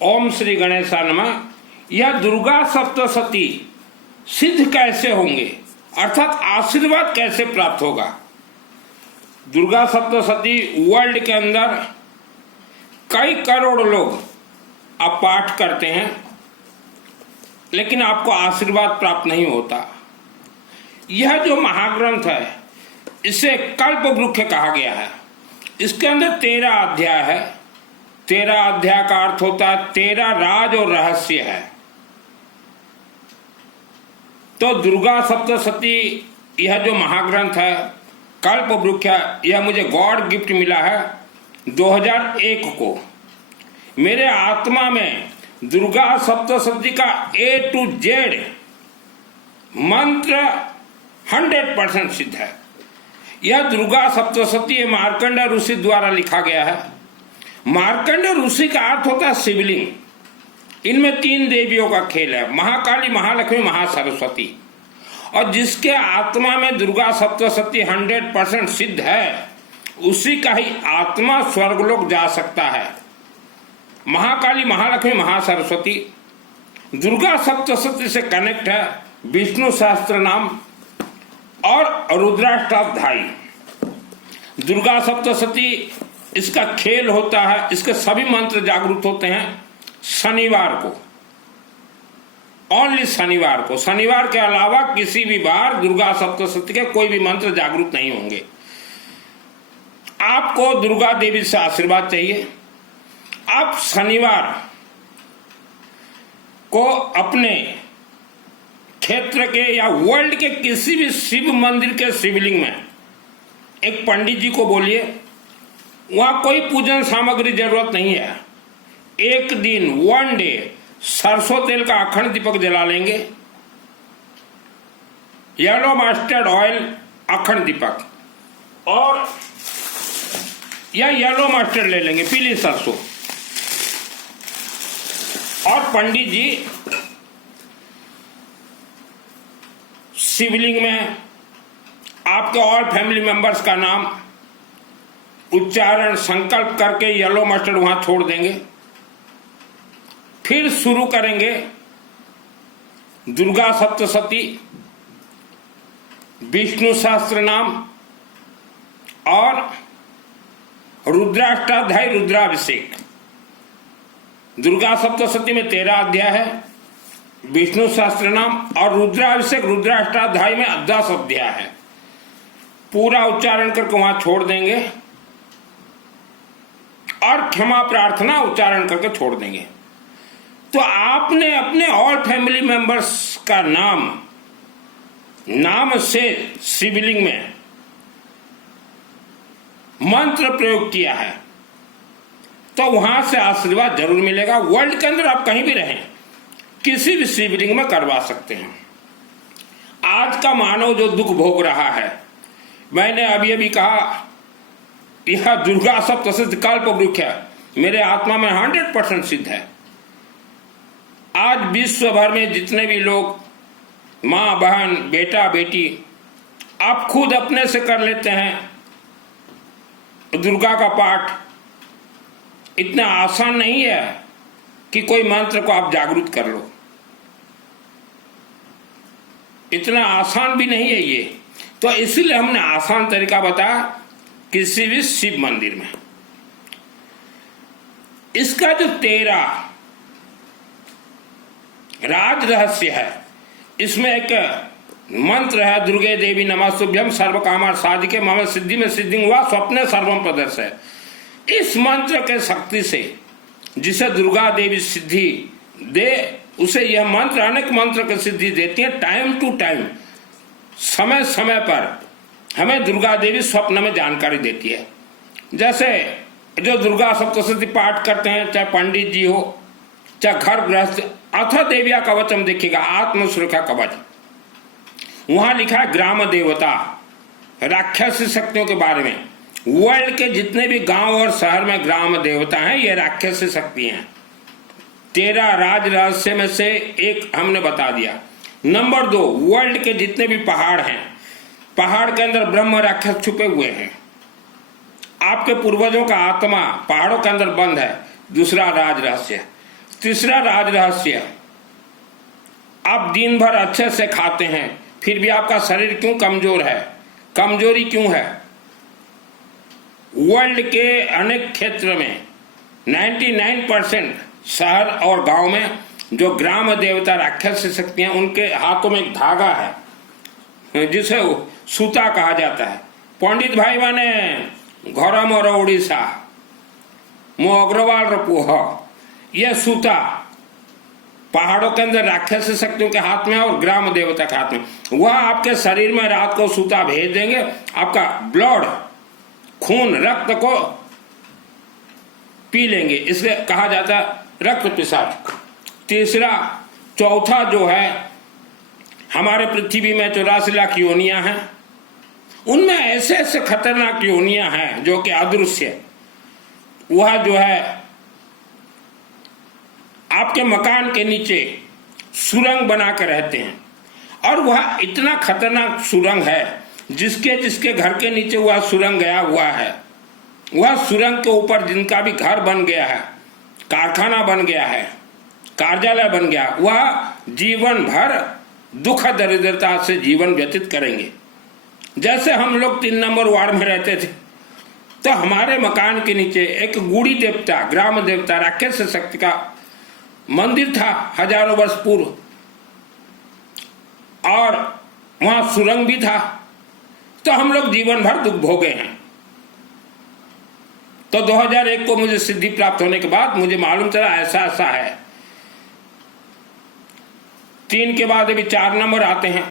ओम श्री गणेशाय नमः। यह दुर्गा सप्तशती सिद्ध कैसे होंगे, अर्थात आशीर्वाद कैसे प्राप्त होगा। दुर्गा सप्तशती वर्ल्ड के अंदर कई करोड़ लोग अब पाठ करते हैं, लेकिन आपको आशीर्वाद प्राप्त नहीं होता। यह जो महाग्रंथ है इसे कल्प वृक्ष कहा गया है। इसके अंदर 13 अध्याय है। 13 अध्याय का अर्थ होता है 13 राज और रहस्य है। तो दुर्गा सप्तशती यह जो महाग्रंथ है कल्प वृक्ष, यह मुझे गॉड गिफ्ट मिला है 2001 को। मेरे आत्मा में दुर्गा सप्तशती का A to Z मंत्र 100% सिद्ध है। यह दुर्गा सप्तशती मार्कंड ऋषि द्वारा लिखा गया है। मार्कंड ऋषि का अर्थ होता है शिवलिंग। इनमें 3 देवियों का खेल है, महाकाली, महालक्ष्मी, महासरस्वती। और जिसके आत्मा में दुर्गा सप्तशती 100% सिद्ध है उसी का ही आत्मा स्वर्गलोक जा सकता है। महाकाली, महालक्ष्मी, महासरस्वती। दुर्गा सप्तशती से कनेक्ट है विष्णु सहस्त्र नाम और रुद्राष्टाध्यायी। दुर्गा सप्तशती इसका खेल होता है, इसके सभी मंत्र जागृत होते हैं शनिवार को, ओनली शनिवार को। शनिवार के अलावा किसी भी बार दुर्गा सप्तशती के कोई भी मंत्र जागृत नहीं होंगे। आपको दुर्गा देवी से आशीर्वाद चाहिए, आप शनिवार को अपने क्षेत्र के या वर्ल्ड के किसी भी शिव मंदिर के शिवलिंग में एक पंडित जी को बोलिए, वहां कोई पूजन सामग्री जरूरत नहीं है। एक दिन 1 डे सरसों तेल का अखंड दीपक जला लेंगे, येलो मस्टर्ड ऑयल अखंड दीपक, और या येलो मस्टर्ड ले लेंगे, पीली सरसों। और पंडित जी शिवलिंग में आपके और फैमिली मेंबर्स का नाम उच्चारण संकल्प करके येलो मस्टर्ड वहां छोड़ देंगे। फिर शुरू करेंगे दुर्गा सप्तशती, विष्णु सहस्त्र नाम और रुद्राष्टाध्यायी, रुद्राभिषेक। दुर्गा सप्तशती में 13 अध्याय है, विष्णु सहस्त्र नाम और रुद्राभिषेक, रुद्राष्टाध्यायी में 10 अध्याय है। पूरा उच्चारण करके वहां छोड़ देंगे और क्षमा प्रार्थना उच्चारण करके छोड़ देंगे। तो आपने अपने ऑल फैमिली मेंबर्स का नाम से शिवलिंग में मंत्र प्रयोग किया है, तो वहां से आशीर्वाद जरूर मिलेगा। वर्ल्ड के अंदर आप कहीं भी रहें, किसी भी शिवलिंग में करवा सकते हैं। आज का मानव जो दुख भोग रहा है, मैंने अभी अभी कहा यह दुर्गा सप्तशती कल्प वृक्ष है, मेरे आत्मा में 100% सिद्ध है। आज विश्व भर में जितने भी लोग, माँ बहन, बेटा बेटी, आप खुद अपने से कर लेते हैं दुर्गा का पाठ। इतना आसान नहीं है कि कोई मंत्र को आप जागृत कर लो, इतना आसान भी नहीं है ये। तो इसीलिए हमने आसान तरीका बताया, किसी भी शिव मंदिर में इसका जो 13 राज रहस्य है, इसमें एक मंत्र है, दुर्गे देवी नमस्तुभ्यं सर्व कामा साधिके मम सिद्धि में सिद्धि हुआ स्वप्ने सर्वम प्रदर्शय। इस मंत्र के शक्ति से जिसे दुर्गा देवी सिद्धि दे, उसे यह मंत्र अनेक मंत्र की सिद्धि देती है। टाइम टू टाइम, समय समय पर हमें दुर्गा देवी स्वप्न में जानकारी देती है। जैसे जो दुर्गा सप्तशती पाठ करते हैं, चाहे पंडित जी हो, चाहे घर गृहस्थ, अथ देविया कवचम देखिएगा, आत्म सुरक्षा कवच, वहां लिखा है ग्राम देवता, राक्षसी शक्तियों के बारे में। वर्ल्ड के जितने भी गांव और शहर में ग्राम देवता हैं, ये राक्षसी शक्ति हैं। 13 राज रहस्य में से एक हमने बता दिया। नंबर 2, वर्ल्ड के जितने भी पहाड़ हैं, पहाड़ के अंदर ब्रह्म राक्षस छुपे हुए हैं। आपके पूर्वजों का आत्मा पहाड़ों के अंदर बंद है, दूसरा राज रहस्य। तीसरा राज रहस्य, आप दिन भर अच्छे से खाते हैं फिर भी आपका शरीर क्यों कमजोर है? कमजोरी क्यों है? वर्ल्ड के अनेक क्षेत्र में 99% शहर और गांव में जो ग्राम देवता राक्षस शक्तियां, उनके हाथों में एक धागा है जिसे सूता कहा जाता है। पंडित भाई माने घर मोर ओडिशा मो अग्रवाल रपुह, यह सूता पहाड़ों के अंदर राक्षस शक्तियों के हाथ में और ग्राम देवता के हाथ में। वह आपके शरीर में रात को सूता भेज देंगे, आपका ब्लड खून रक्त को पी लेंगे, इसलिए कहा जाता है रक्त पिशाच। तीसरा चौथा जो है, हमारे पृथ्वी में 84 लाख योनियां हैं, उनमें ऐसे ऐसे खतरनाक योनियां हैं जो कि अदृश्य, वह जो है आपके मकान के नीचे सुरंग बना कर रहते हैं, और वह इतना खतरनाक सुरंग है जिसके जिसके घर के नीचे वह सुरंग गया हुआ है, वह सुरंग के ऊपर जिनका भी घर बन गया है, कारखाना बन गया है, कार्यालय बन गया, वह जीवन भर दुख दरिद्रता से जीवन व्यतीत करेंगे। जैसे हम लोग 3 नंबर वार्ड में रहते थे, तो हमारे मकान के नीचे एक गुड़ी देवता, ग्राम देवता राक्षस शक्ति का मंदिर था हजारों वर्ष पूर्व, और वहां सुरंग भी था, तो हम लोग जीवन भर दुख भोगे हैं। तो 2001 को मुझे सिद्धि प्राप्त होने के बाद मुझे मालूम चला ऐसा ऐसा है। 3 के बाद अभी 4 नंबर आते हैं।